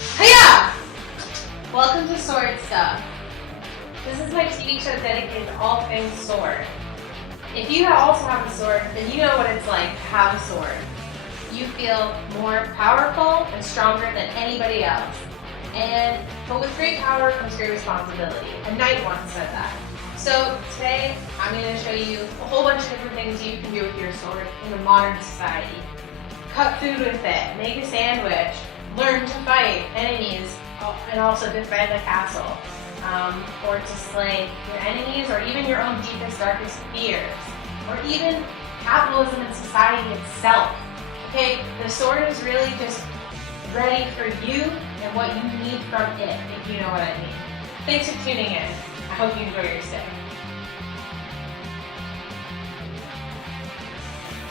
Hiya! Welcome to Sword Stuff. This is my TV show dedicated to all things sword. If you also have a sword, then you know what it's like to have a sword. You feel more powerful and stronger than anybody else. But with great power comes great responsibility. A knight once said that. So today, I'm going to show you a whole bunch of different things you can do with your sword in a modern society. Cut food with it, make a sandwich, learn to fight enemies, and also defend a castle. Or to slay your enemies, or even your own deepest, darkest fears. Or even capitalism and society itself. Okay, the sword is really just ready for you and what you need from it, if you know what I mean. Thanks for tuning in. I hope you enjoy your stay.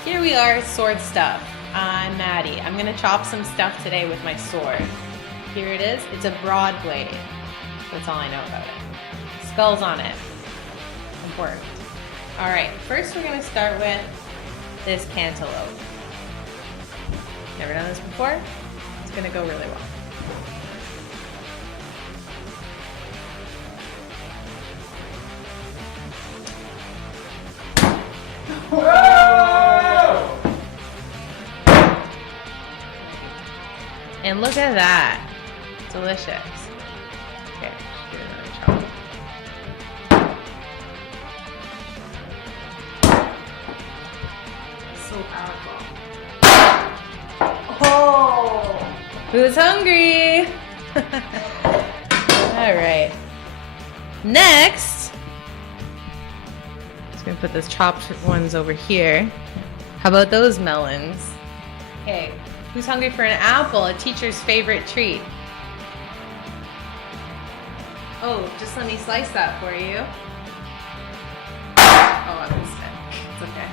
Here we are, sword stuff. I'm Maddie. I'm going to chop some stuff today with my sword. Here it is. It's a broad blade. That's all I know about it. Spells on it. Important. Alright, first we're going to start with this cantaloupe. Never done this before? It's going to go really well. And look at that. Delicious. Okay, just do another chop. So powerful. Oh! Who's hungry? Alright. Next, just gonna put those chopped ones over here. How about those melons? Okay, who's hungry for an apple? A teacher's favorite treat. Oh, just let me slice that for you. Oh, I missed it. It's okay.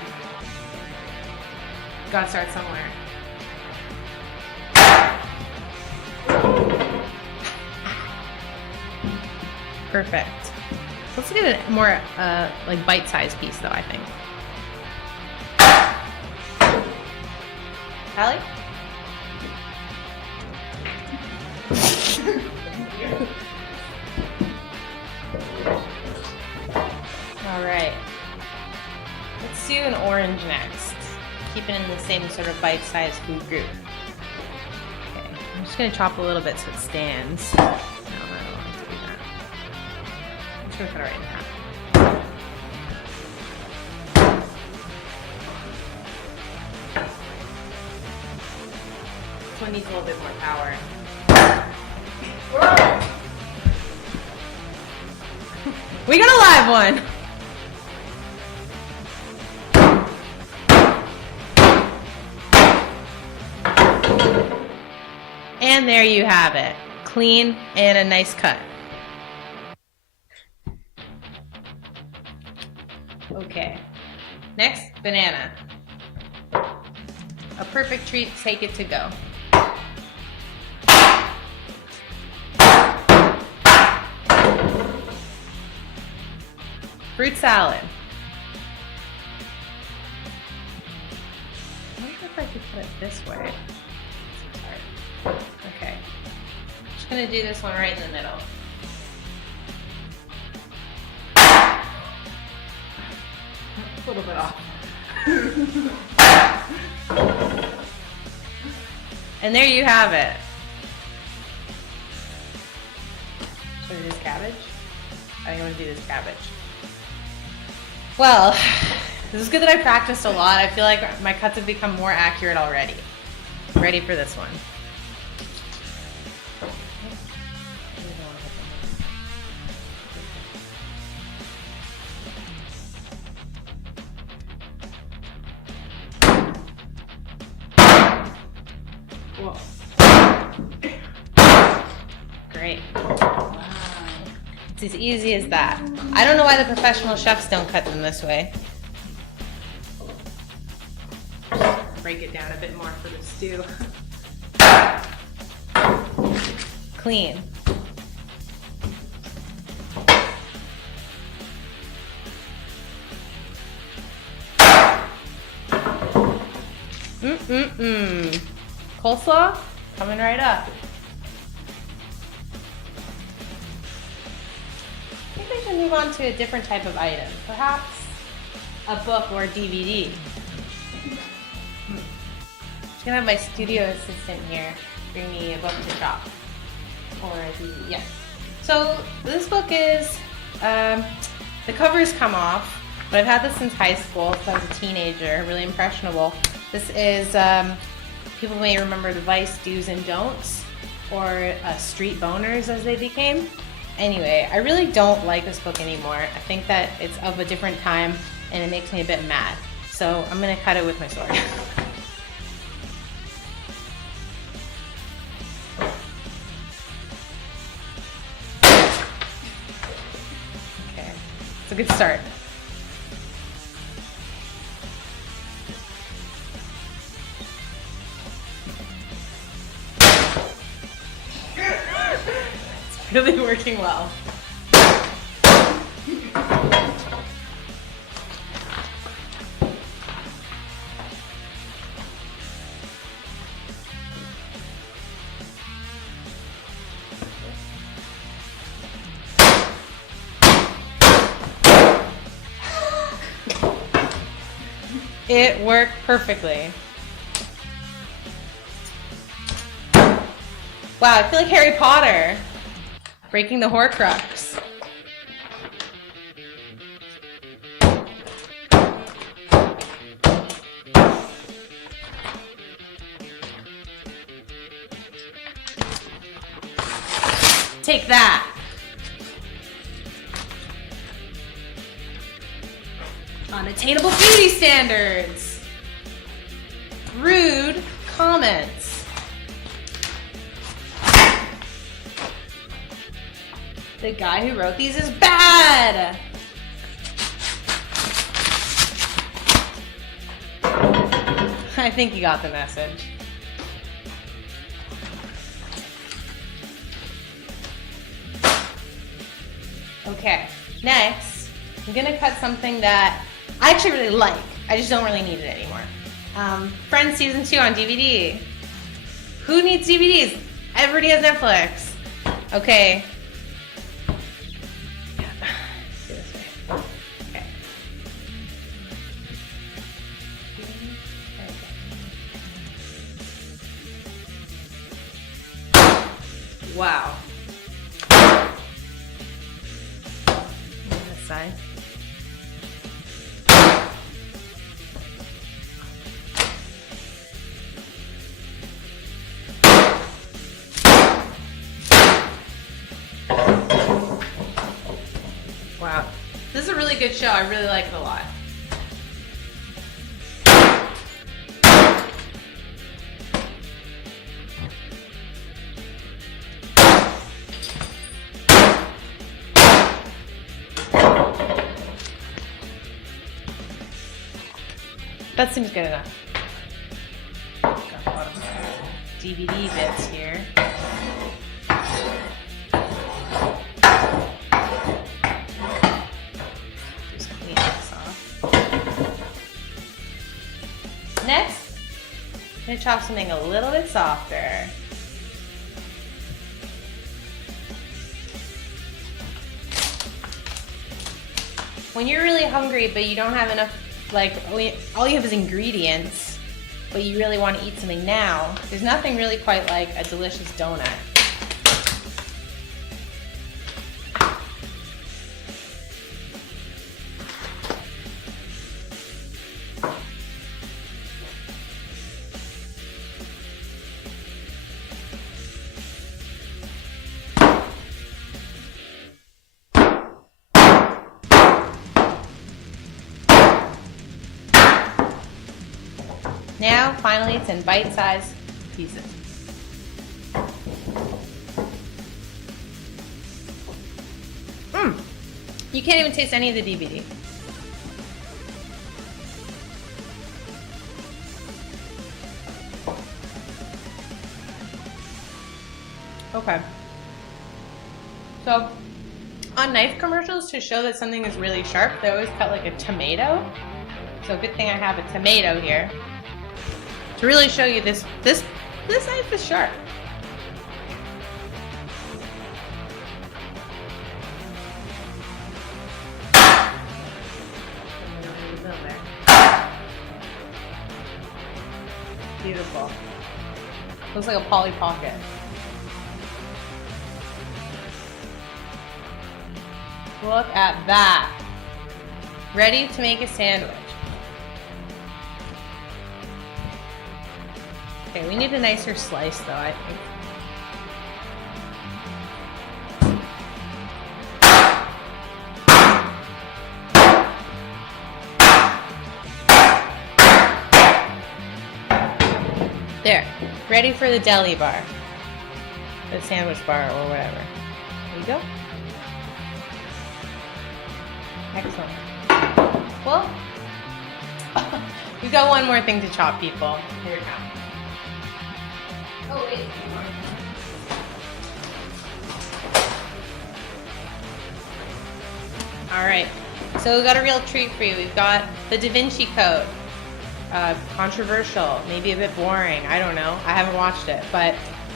Gotta start somewhere. Perfect. Let's get a more like bite-sized piece though, I think. Allie? Alright. Let's do an orange next. Keep it in the same sort of bite-sized food group. Okay, I'm just going to chop a little bit so it stands. No, I don't want to do that. I'm just going to cut it right in half. This one needs a little bit more power. We got a live one! And there you have it. Clean and a nice cut. Okay. Next, banana. A perfect treat, take it to go. Fruit salad. I wonder if I could put it this way. Okay. I'm just going to do this one right in the middle. A little bit off. And there you have it. Should I do this cabbage? I think I'm going to do this cabbage. Well, this is good that I practiced a lot. I feel like my cuts have become more accurate already. I'm ready for this one. Whoa. Great. Wow. It's as easy as that. I don't know why the professional chefs don't cut them this way. Just break it down a bit more for the stew. Clean. Coleslaw coming right up. move on to a different type of item. Perhaps a book or a DVD. Just gonna have my studio assistant here bring me a book to shop. Or a DVD, yeah. So this book is, the covers come off, but I've had this since high school, so I was a teenager, really impressionable. This is, people may remember the Vice Do's and Don'ts, or Street Boners as they became. Anyway, I really don't like this book anymore. I think that it's of a different time and it makes me a bit mad. So I'm gonna cut it with my sword. Okay, it's a good start. It's really working well. It worked perfectly. Wow, I feel like Harry Potter breaking the Horcrux. Take that. Unattainable beauty standards. Rude comments. The guy who wrote these is bad. I think you got the message. Okay, next, I'm gonna cut something that I actually really like. I just don't really need it anymore. Friends Season 2 on DVD. Who needs DVDs? Everybody has Netflix. Okay. Yeah. Do this way. Okay. Wow. This side. Wow, this is a really good show. I really like it a lot. That seems good enough. Got a lot of DVD bits here. Next, I'm going to chop something a little bit softer. When you're really hungry but you don't have enough, like, all you have is ingredients, but you really want to eat something now, there's nothing really quite like a delicious donut. Now, finally, it's in bite-sized pieces. You can't even taste any of the DVD. Okay. So, on knife commercials, to show that something is really sharp, they always cut like a tomato. So, good thing I have a tomato here to really show you this knife is sharp. Beautiful. Looks like a Polly Pocket. Look at that. Ready to make a sandwich. Okay, we need a nicer slice though, I think. There, ready for the deli bar, the sandwich bar or whatever. There you go. Excellent. Well, we've got one more thing to chop, people. Here we go. Oh, wait. All right, so we've got a real treat for you. We've got the Da Vinci Code. Controversial, maybe a bit boring, I don't know. I haven't watched it, but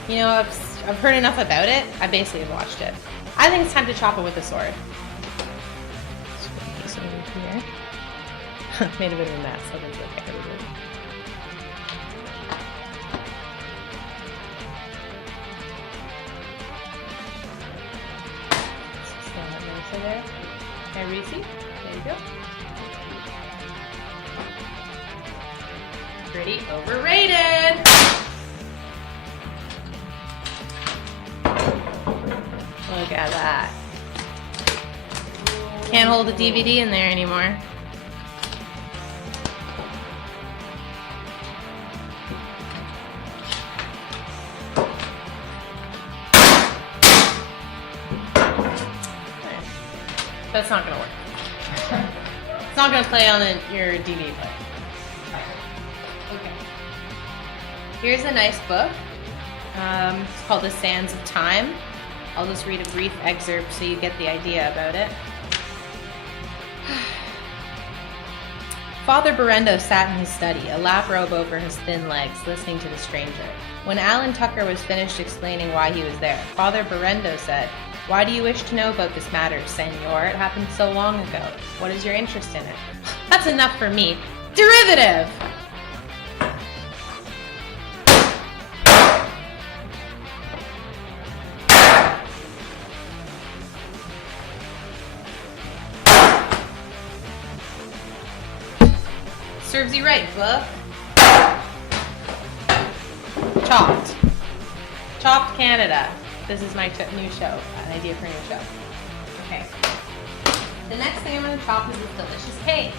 you know, I've heard enough about it. I basically have watched it. I think it's time to chop it with a sword. Just put this over here. Made a bit of a mess. That is okay. Stand that nice there. Okay, Reese. There you go. Pretty overrated. Look at that. Can't hold a DVD in there anymore. That's not gonna work. It's not gonna play on your DVD player. Okay. Here's a nice book. It's called The Sands of Time. I'll just read a brief excerpt so you get the idea about it. Father Berendo sat in his study, a lap robe over his thin legs, listening to the stranger. When Alan Tucker was finished explaining why he was there, Father Berendo said, "Why do you wish to know about this matter, senor? It happened so long ago. What is your interest in it?" That's enough for me. Derivative! Serves you right, book. Chopped. Chopped Canada. This is my new show, an idea for a new show. Okay. The next thing I'm going to chop is this delicious cake.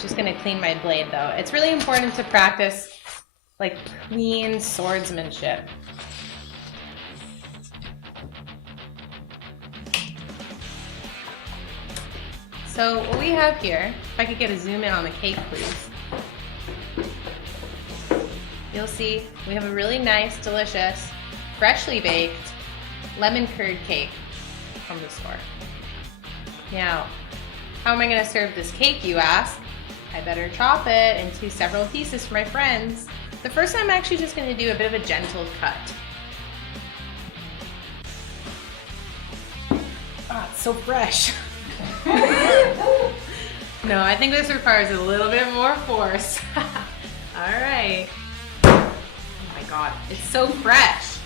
Just going to clean my blade though. It's really important to practice like clean swordsmanship. So what we have here, if I could get a zoom in on the cake, please. You'll see we have a really nice, delicious, freshly baked lemon curd cake from the store. Now, how am I going to serve this cake, you ask? I better chop it into several pieces for my friends. The first time I'm actually just going to do a bit of a gentle cut. Ah, it's so fresh. No, I think this requires a little bit more force. All right. Oh my God, it's so fresh.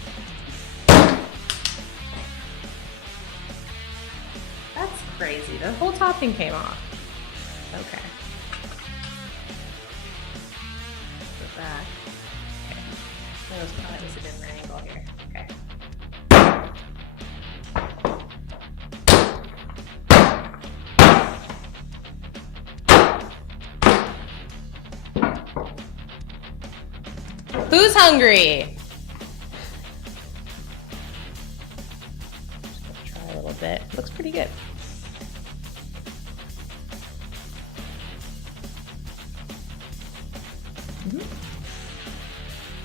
That's crazy. The whole topping came off. Okay. Put that. Okay. That was a different angle here. Okay. Who's hungry? Just gonna try a little bit. Looks pretty good.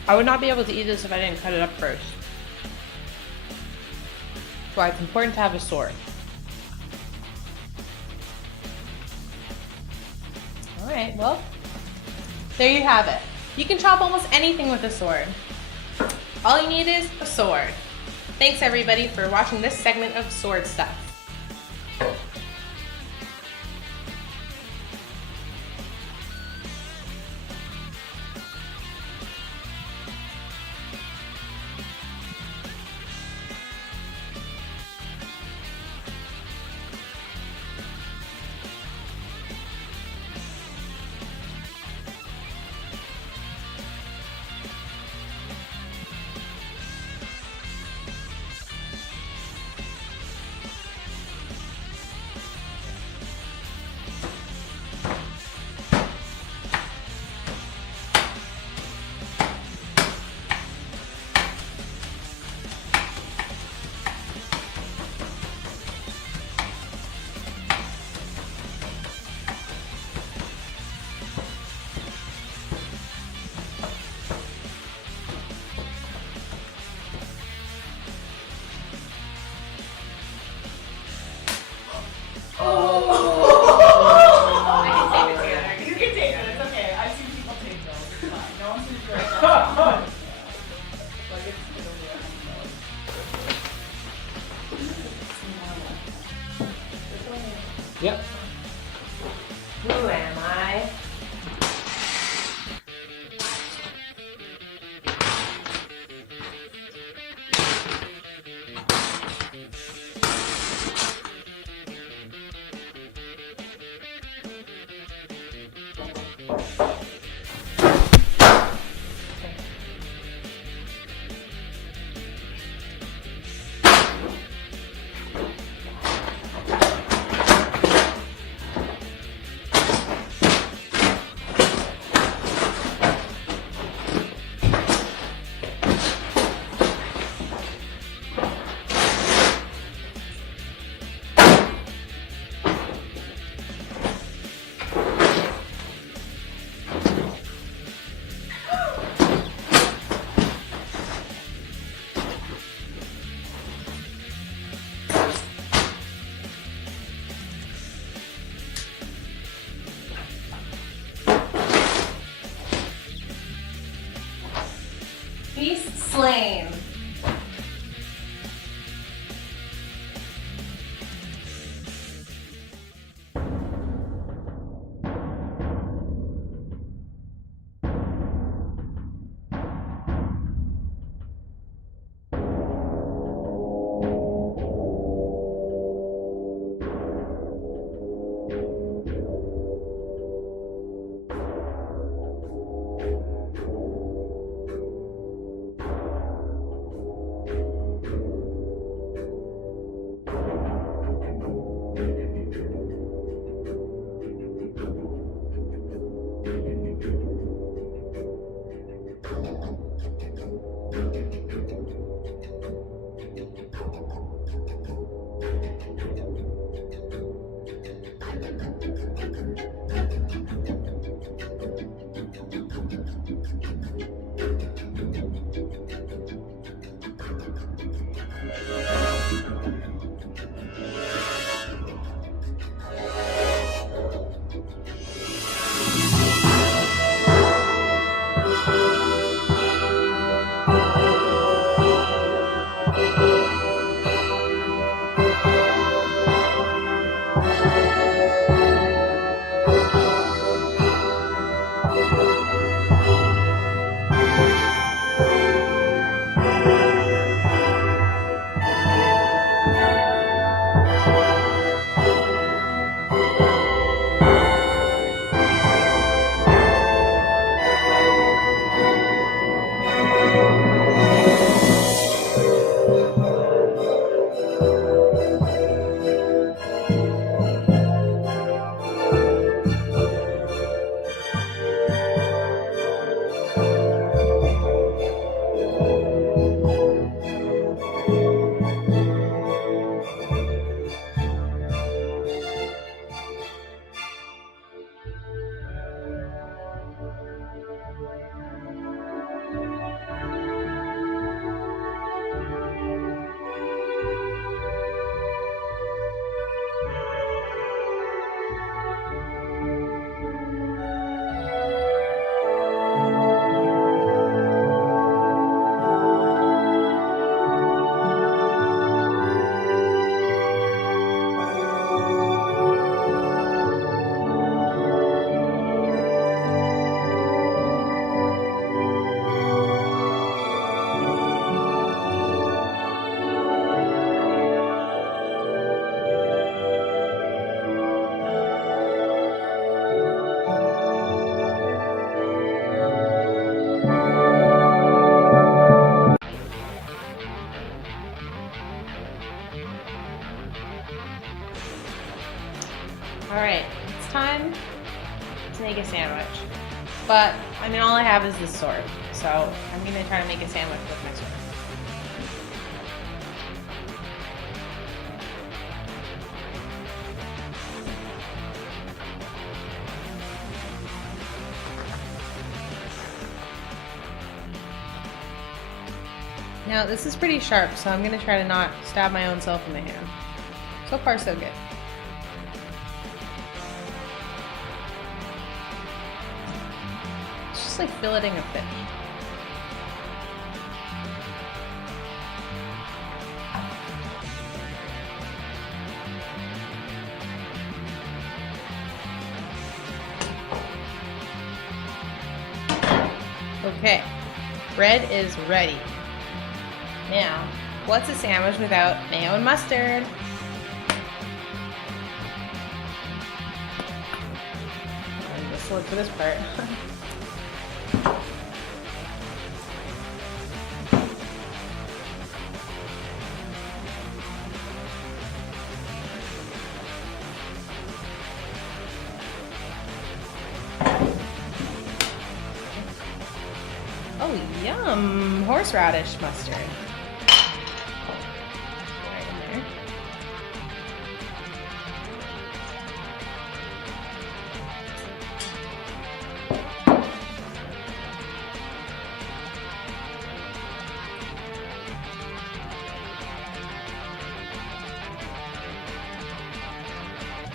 I would not be able to eat this if I didn't cut it up first. That's why it's important to have a sword. All right, well, there you have it. You can chop almost anything with a sword. All you need is a sword. Thanks everybody for watching this segment of Sword Stuff. Feast slain. Alright, it's time to make a sandwich. But, I mean, all I have is this sword. So, I'm going to try to make a sandwich with my sword. Now, this is pretty sharp, so I'm going to try to not stab my own self in the hand. So far, so good. It's just like filleting a fish. Okay, bread is ready. Now, what's a sandwich without mayo and mustard? And this look for this part. Oh, yum! Horseradish mustard. Right in there.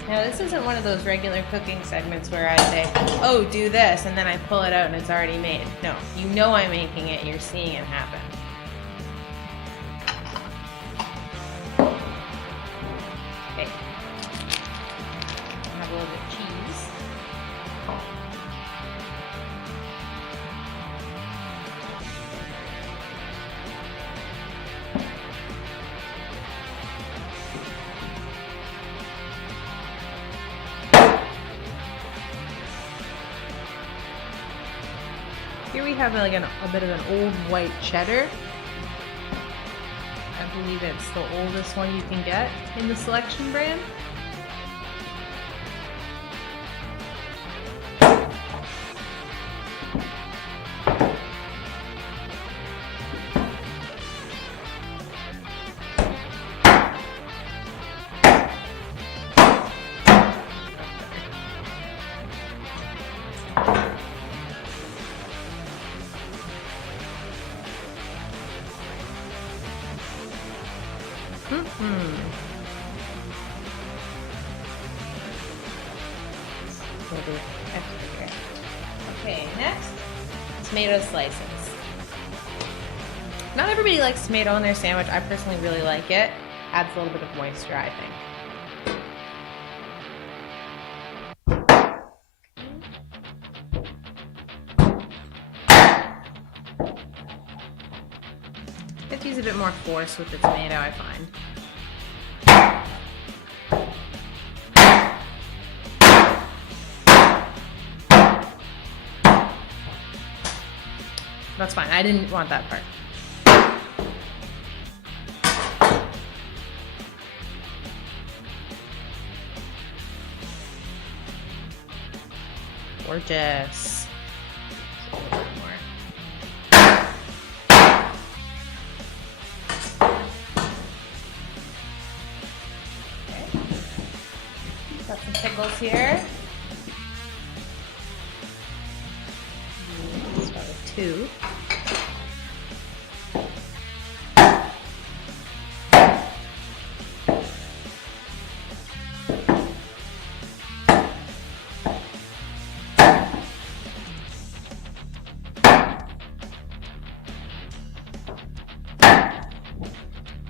Now, this isn't one of those regular cooking segments where I say, oh, do this, and then I pull it out and it's already made. No, you know I'm making it, you're seeing it happen. Okay. Have a little bit of cheese. Here we have like a bit of an old white cheddar. I believe it's the oldest one you can get in the Selection brand. Okay, next, tomato slices. Not everybody likes tomato in their sandwich. I personally really like it. Adds a little bit of moisture, I think. You have to use a bit more force with the tomato, I find. That's fine. I didn't want that part. Gorgeous. A little bit more. Okay. Got some pickles here. Start with 2.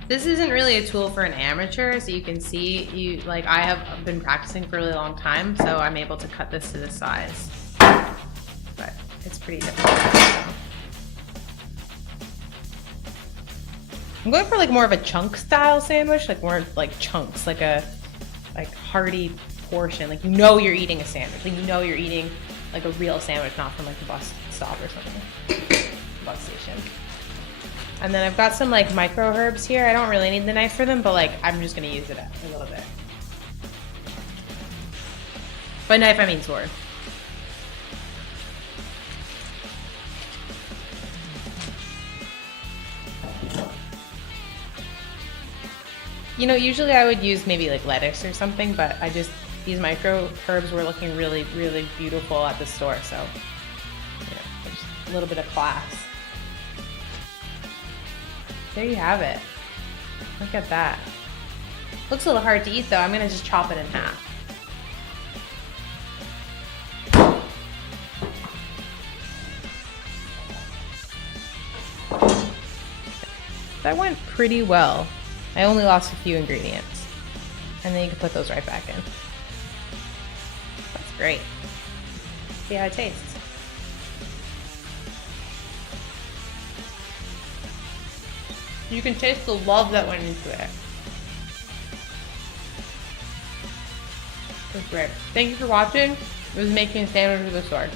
This isn't really a tool for an amateur, so you can see, I have been practicing for a really long time, so I'm able to cut this to this size. But it's pretty difficult. So. I'm going for like more of a chunk style sandwich, like more like chunks, like a hearty portion. Like, you know you're eating a sandwich. Like, you know you're eating like a real sandwich, not from like the bus stop or something. Bus station. And then I've got some like micro herbs here. I don't really need the knife for them, but like I'm just gonna use it a little bit. By knife, I mean sword. You know, usually I would use maybe like lettuce or something, but these micro herbs were looking really, really beautiful at the store, so just a little bit of class. There you have it. Look at that. Looks a little hard to eat though. I'm gonna just chop it in half. That went pretty well. I only lost a few ingredients. And then you can put those right back in. That's great. See how it tastes. You can taste the love that went into it. It's great. Thank you for watching. It was making a sandwich with a sword.